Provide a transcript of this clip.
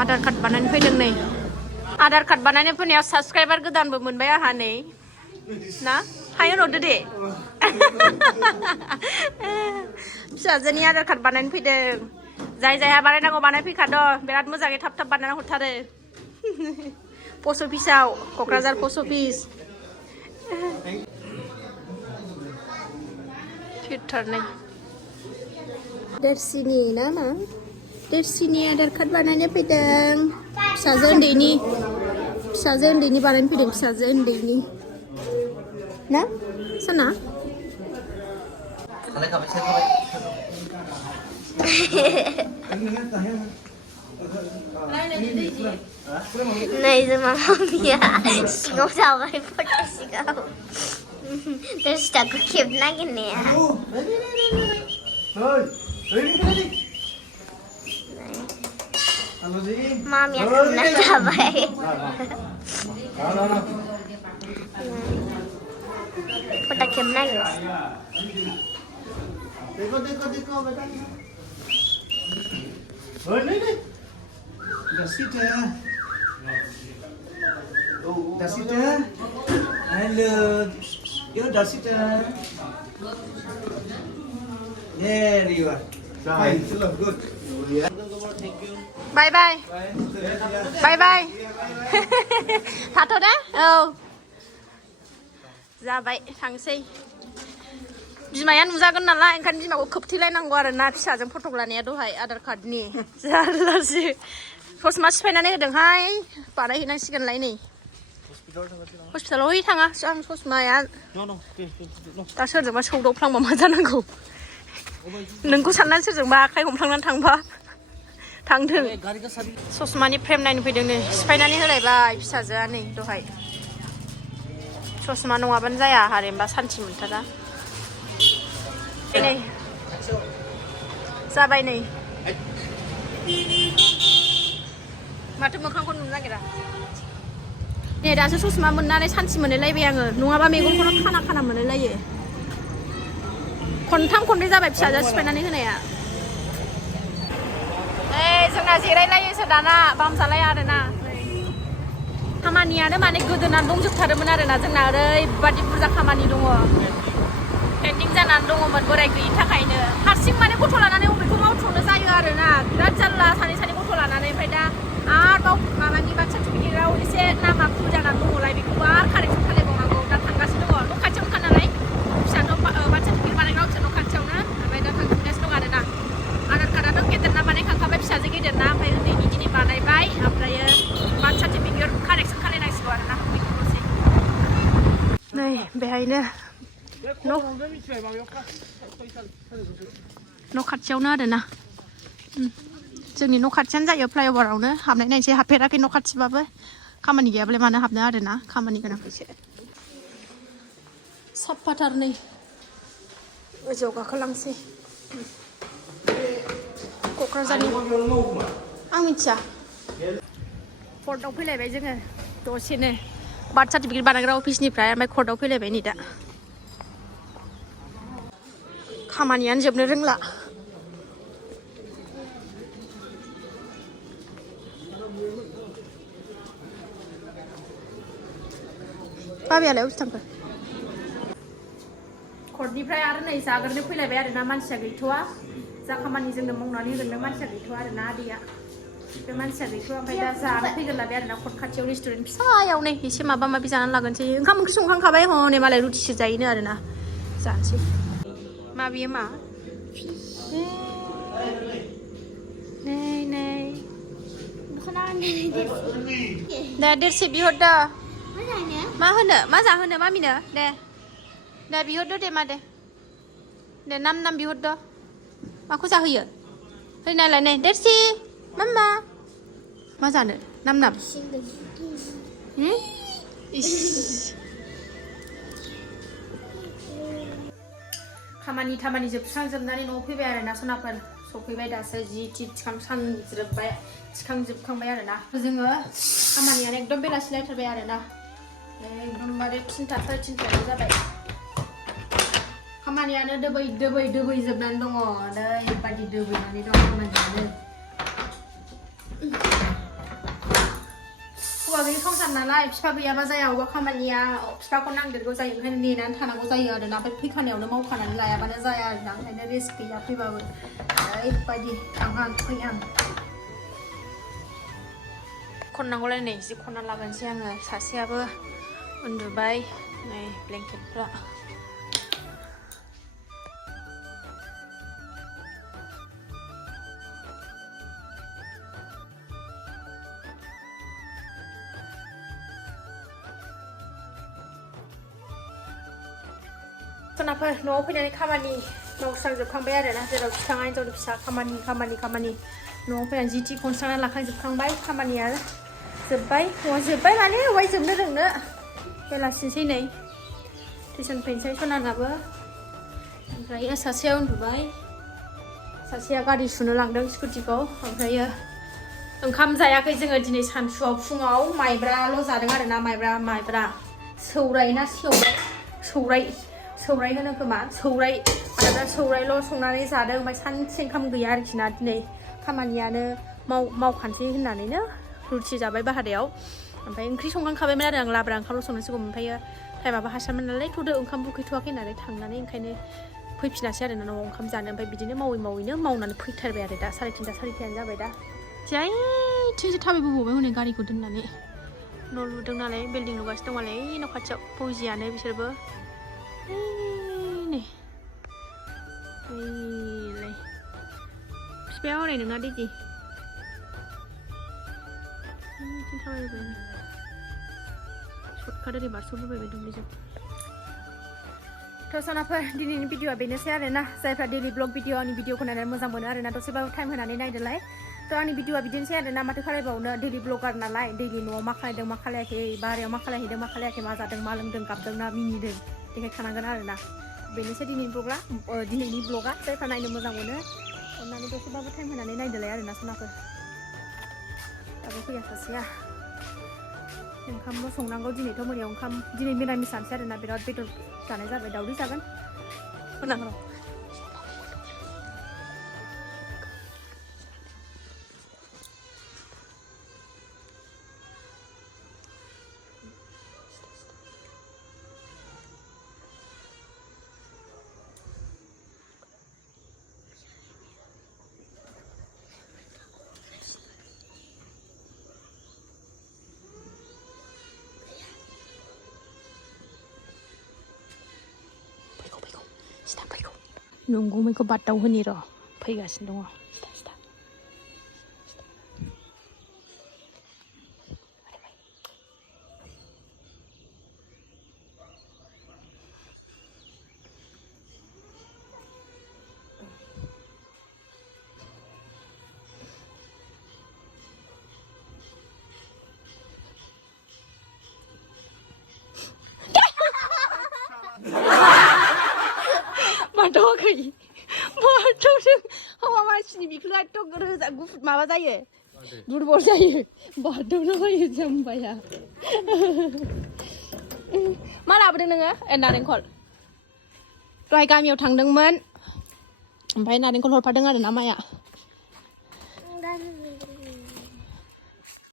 Aadhaar card बानायनो फैदों नै आधार कार्ड बानायनो फैनायाव साबसक्राइबार गोदानबो मोनबाय आंहा नै ना हाय होनहरदो दे फिसाजोनि आधार कार्ड बानायनो फैदों जाय जायहा बानायनांगौ बानायफैखाद' बिराद मोजाङै थाब थाब बानायना हरथारो पस्ट अफिसाव क'क्राझार पस्ट अफिस थिएटार नै देरसिनि ना मा देरसिनि आधार कार्ड बानायनो फैदों फिसाजो उन्दैनि बानायनो फैदों फिसाजो उन्दैनि ना सना Này giờ mà mamiya sigaw sabay photo sigaw. Terus aku keep lagi nih ya. Mami aku nak sabay. Photo keep lagi. देखो बेटा ओए नहीं Dasita hello yo Dasita there you are fine good thank you bye bye थाथ' दे औ जाबाय थांसै बिमाया नुजागोन नालाय ओंखायनो बिमाखौ खोबथेलायनांगौ आरो ना फिसाजों फट' लानाया दहाय आधार कार्डनि जारलासो ससमा सिफायनानै होदोंहाय बानायहैनांसिगोनलाय नै हस्पिटालाव थाङा आं ससमाया दा सोरजोंबा सौदावफ्लांबा मा जानांगौ नोंखौ साननानै सोरजोंबा आखाइ हमफ्लांनानै थांबा थांथों ससमानि फ्रेम नायनो फैदों नै सिफायनानै होलायबाय फिसाजोआ नै दहाय ससमा नङाबानो जाया हारेमबा सान्थि मोनथारा नै जाबाय नै माथो मोखांखौ नुनो नागिरा नै दासो ससमा मोननानै सान्थि मोनलायबाय आङो नङाबा मेगनखौनो खाना मोनलायो खनथाम खनब्रै जाबाय फिसाजोआ सिफायनानै होनाया जोंना जिरायलायोसो दाना बाम जालाया आरोना खामानियानो माने गोदोनानै दंजोबथारोमोन आरोना जोंना ओरैबादि बुरजा खामानि दङ पेन्डिं जानानै दङमोन बोराय गैयिनि थाखायनो हारसिं माने गथ' लानानै अबेखौ मावथ'नो जायो आरोना बिराद जारला सानै गथ' लानानै ओमफ्राय दा आरोबाव माबानि बार्थ सार्टिफिकेटआव एसे नामा भुल जानानै दङलाय बेखौबो आरो कारेक्सन खालामबावनांगौ दा थांगासिनो दङ न' खाथियावनोखा नालाय फिसानो बार्थ सार्टिफिकेट बानायग्रा फिसा न' खाथियावनो ओमफ्राय दा थांगासिनो दं आरोना आधार कार्डआथ' गेदेरना बानायखांखाबाय फिसाजो गेदेरना ओमफ्राय उन्दैनि दिनै बानायबाय ओमफ्रायो बार्थ सार्टिफिकेट कारेक्सन खालामनांसिगौ आरोना बेखौल'सै नै बेहायनो न' खाथियावनो आरोना जोंनि न' खाथियानो जायो फ्लाइअभारावनो हाबनाय नायनोसै हाबफेराखै न' खाथिबाबो खामानि गैयाबालाय मानो हाबनो आरोना खामानि गोनांखायसो साफाथार नै गोजौआव गाखोलांसै क'क्राझारनि आं मिथिया कर्टआव फैलायबाय जोङो दसेनो बार्थ सार्टिफिकेट बानायग्रा अफिसनिफ्राय ओमफ्राय कर्टआव फैलायबाय नै दा खामानियानो जोबनो रोंला बाबायालाय अबेथि थांखो कर्टनिफ्राय आरो नै जाग्रोनो फैलायबाय आरोना मानसिया गैथ'वा जा खामानि जोंनो मावनानै होगोन बे मानसिया गैथ'वा आरोना आदैया बे मानसिया गैथ'वा ओमफ्राय दा जानो फैगोन लाबाय आरोना कर्ट खाथियाव रेस्टुरेन्ट फिसायाव नै एसे माबा माबि जानानै लागोनसै ओंखाम ओंख्रि संखांखाबाय हनै मालाय रुटिसो जायोनो आरोना जानोसै मा बियो मा नै दे देरसे बिहरदो मा होनो मा जाहोनो मामिनो दे बिहरदो दे मा दे नाम बिहरदो माखौ जाहोयो है नायलाय नै देरसि मामा मा जानो नाम खामानि जोबस्रांजोबनानै न'आव फैबाय आरोना सनाफोर सफैबाय दासो जि थिखांजोबखांबाय आरोना जोङो खामानियानो एकदम बेलासि लायथारबाय आरोना एकदमबारे 3ता 3:30 जाबाय खामानियानो दोबै जोबनानै दङ ओरैबादि दोबैनानै दं खामानियानो हौवा गैयै संसार नालाय बिफा गैयाबा जाया अबेबा खामानिया बिफाखौ नांदेरगौ जायो ओंखायनो नेनानै थानांगौ जायो आरोना ओमफ्राय फैखानायावनो मावखानानै लायाबानो जाया आरोना ओंखायनो रेस्ट गैया फैबाबो ओरैबायदि थांहां फैहां खननांगौलाय नै जि खनना लागोनसै आङो सासेयाबो उन्दुबाय नै ब्लेंकेटफ्रा सनाफोर न'आव फैनानै खामानि मावस्रांजोबखांबाय आरोना जेराव बिफाङा हिन्जावनि फिसा खामानि न'आव फैनानै जि थि खनस्रांनानै लाखांजोबखांबाय खामानिया जोब्बाय न'आव जोब्बाय माने अबाय जोबनो रोंनो बेलासिनोसै नै टिउसन फैनोसै सनानाबो ओमफ्राय सासेया उन्दुबाय सासेया गारि सुनो लांदों स्कुटिखौ ओमफ्रायो ओंखाम जायाखै जोङो दिनै सानसुआव फुङाव माइब्राल' जादों आरोना माइब्रा सौराय ना सौराय होनो खोमा माइब्रा सौरायल' संनानै जादों ओमफ्राय सानसे ओंखाम गैया आरोखि ना दिनै खामानियानो मावखानोसै होननानैनो रुथि जाबाय बाहेरायाव ओमफ्राय ओंख्रि संखांखाबायमोन आरो आं लाब्रा ओंखामल' संनांसिगौ ओमफ्रायो टाइमाबो हास्लाबमोन नालाय थ'दो ओंखाम उखैथ'वाखै होननानै थांनानै ओंखायनो फैफिनासै आरो ना न'आव ओंखाम जानो ओमफ्राय बिदिनो मावैनो मावनानै फैथारबाय आरो दा 3:30 जाबाय दा जै थिंसो थाबायबोबावबाय हनै गारिखौ दोननानै न' लुदों नालाय बिल्डिं लुगासिनो दं नालाय न' खाथियाव फौजियानो बिसोरबो नै बिफाया हनै नोंना दिदि थाबायबोबाय सर्टकाट ओरै बारस'बोबाय बे दुब्लिजों थ' सनाफोर दिनैनि भिडिअआ बेनोसै आरोना जायफ्रा डेलि ब्लग भिडिअ आंनि भिडिअखौ नायनानै मोजां मोनो आरोना दसेबाबो टाइम होनानै नायदोलाय थ' आंनि भिडिअआ बिदिनोसै आरोना माथो खालायबावनो डेलि ब्लगार नालाय डेलि न'आव मा खालायदों मा खालायाखै बाहेरायाव मा खालायहैदों मा खालायाखै मा जादों मा लोंदों गाबदों ना मिनिदों देखायखानांगोन आरोना बेनोसै दिनैनि ब्लगा जायफ्रा नायनो मोजां मोनो अननानै दसेबाबो टाइम होनानै नायदोलाय आरोना सनाफोर दाबो फैया सासेया ओंखामल' संनांगौ दिनैथ' मोनायाव ओंखाम दिनै मिरामिस जानोसै आरोना बिराद बेदर जानाय जाबाय दावदै जागोन होनांगौ नंगौमैखौ बादाव होनि र' फैगासिनो दङ बादावाखै बादावदों हौवा मानसिनि बिखुङा एथ' रोजा गुफुर माबा जायो दुरबल जायो बादावला बायो जाम्बाया मा लाबोदों नोङो नारेंखल दहाय गामियाव थांदोंमोन ओमफ्राय नारेंखल हरफादों आरो ना माया